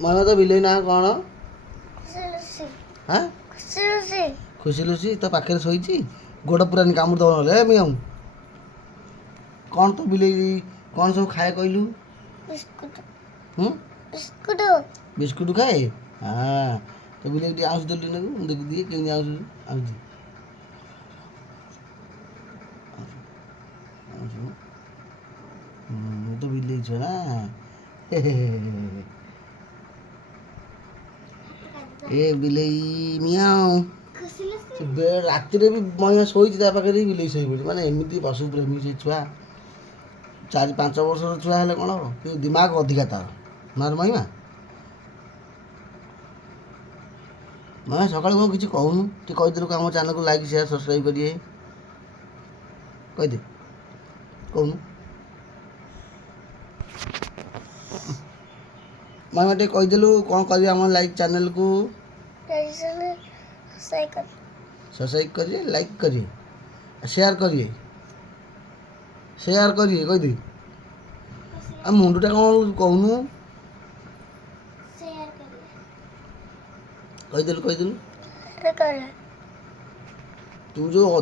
ମାନେ ତ ବିଲେଇ ନା କ'ଣ? ହାଁ ଖୁସି ଖୁସି ଲୁସି ତା ପାଖରେ ଶୋଇଛି, ଗୋଡ଼ ପୁରାନି କାମୁଡ଼ି ଦେବ ନହେଲେ। ଏ ମିଆଁ କ'ଣ ତ ବିଲେଇ କ'ଣ ସବୁ ଖାଏ କହିଲୁ? ବିସ୍କୁଟ ହୁଁ ବିସ୍କୁଟ ବିସ୍କୁଟ ଖାଏ। ହଁ ତ ବିଲେଇ ଟିକେ ଆଉଁସି ଦେଲି ନାକୁ ମୁଁ ଦେଖିଦିଏ କେମିତି ଆଉଁସି ଆଉଁସି ମୁଁ ତ ବିଲେଇ ଛୁଆ ନା। ଏ ବିଲେଇ ମିଆଁ ସେ ରାତିରେ ବି ମହିମା ଶୋଇଛି ତା ପାଖରେ ବି ବିଲେଇ ଶୋଇପଡ଼ିଛି। ମାନେ ଏମିତି ପଶୁ ପ୍ରେମୀ ସେ ଛୁଆ। 4-5 ବର୍ଷର ଛୁଆ ହେଲେ କ'ଣ ହେବ, କିନ୍ତୁ ଦିମାଗ ଅଧିକା ତାର ନା ରେ ମହିମା। ମହିମା ସକାଳୁ କ'ଣ କିଛି କହୁନୁ, ଟିକେ କହିଦେଲୁ ଆମ ଚ୍ୟାନେଲକୁ ଲାଇକ୍ ସେୟାର ସବସ୍କ୍ରାଇବ୍ କରିବେ, କହିଦେ କହୁନୁ। ମହିମା ଟିକେ କହିଦେଲୁ କ'ଣ କରିବେ ଆମ ଲାଇକ୍ ଚ୍ୟାନେଲକୁ। ସବସ୍କ୍ରାଇବ୍ କରିବେ, ଲାଇକ୍ କରିବେ, ସେୟାର କରିବେ, ସେୟାର କରିବେ କହିଦେ। ଆଉ ମୁଣ୍ଡଟା କ'ଣ କହୁନୁ, କହିଦେଲୁ ତୁ ଯେଉଁ ଅଧା